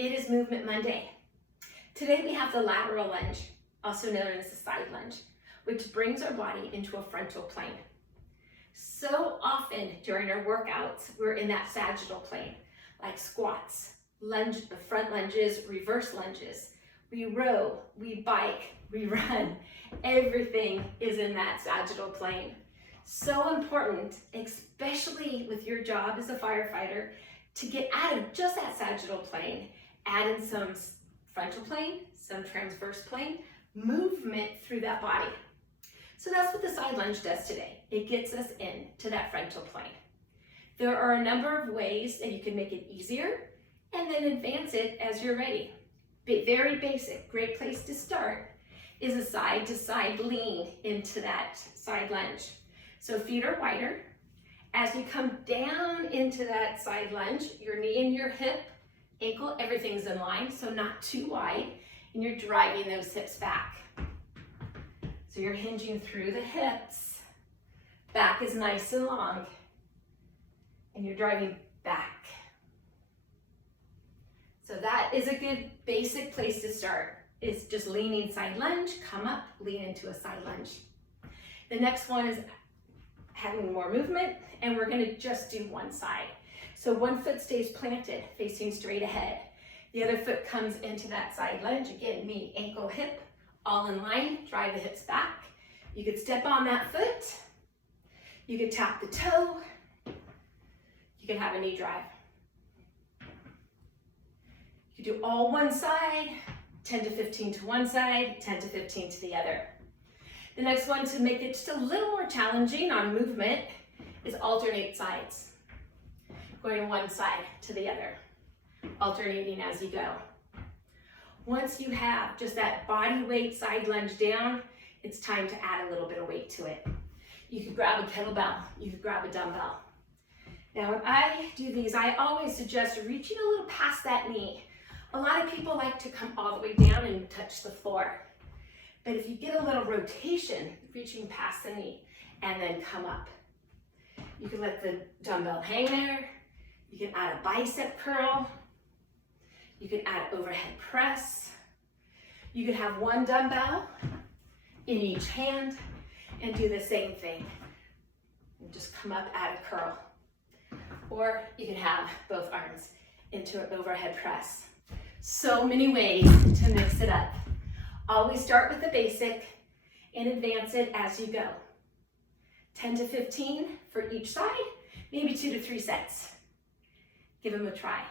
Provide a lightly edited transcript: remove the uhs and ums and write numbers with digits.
It is Movement Monday. Today we have the lateral lunge, also known as the side lunge, which brings our body into a frontal plane. So often during our workouts, we're in that sagittal plane, like squats, front lunges, reverse lunges. We row, we bike, we run. Everything is in that sagittal plane. So important, especially with your job as a firefighter, to get out of just that sagittal plane, add in some frontal plane, some transverse plane, movement through that body. So that's what the side lunge does today. It gets us into that frontal plane. There are a number of ways that you can make it easier and then advance it as you're ready. Very basic, great place to start is a side to side lean into that side lunge. So feet are wider. As you come down into that side lunge, your knee and your hip, ankle, everything's in line, so not too wide, and you're driving those hips back. So you're hinging through the hips, back is nice and long, and you're driving back. So that is a good basic place to start. It's just leaning side lunge, come up, lean into a side lunge. The next one is having more movement, and we're gonna just do one side. So one foot stays planted, facing straight ahead. The other foot comes into that side lunge. Again, knee, ankle, hip, all in line, drive the hips back. You could step on that foot. You could tap the toe. You can have a knee drive. You do all one side, 10 to 15 to one side, 10 to 15 to the other. The next one, to make it just a little more challenging on movement, is alternate sides. Going one side to the other, alternating as you go. Once you have just that body weight side lunge down, it's time to add a little bit of weight to it. You could grab a kettlebell, you could grab a dumbbell. Now when I do these, I always suggest reaching a little past that knee. A lot of people like to come all the way down and touch the floor. But if you get a little rotation, reaching past the knee, and then come up. You can let the dumbbell hang there. You can add a bicep curl. You can add overhead press. You could have one dumbbell in each hand and do the same thing. And just come up, add a curl. Or you can have both arms into an overhead press. So many ways to mix it up. Always start with the basic and advance it as you go. 10 to 15 for each side, maybe 2 to 3 sets. Give them a try.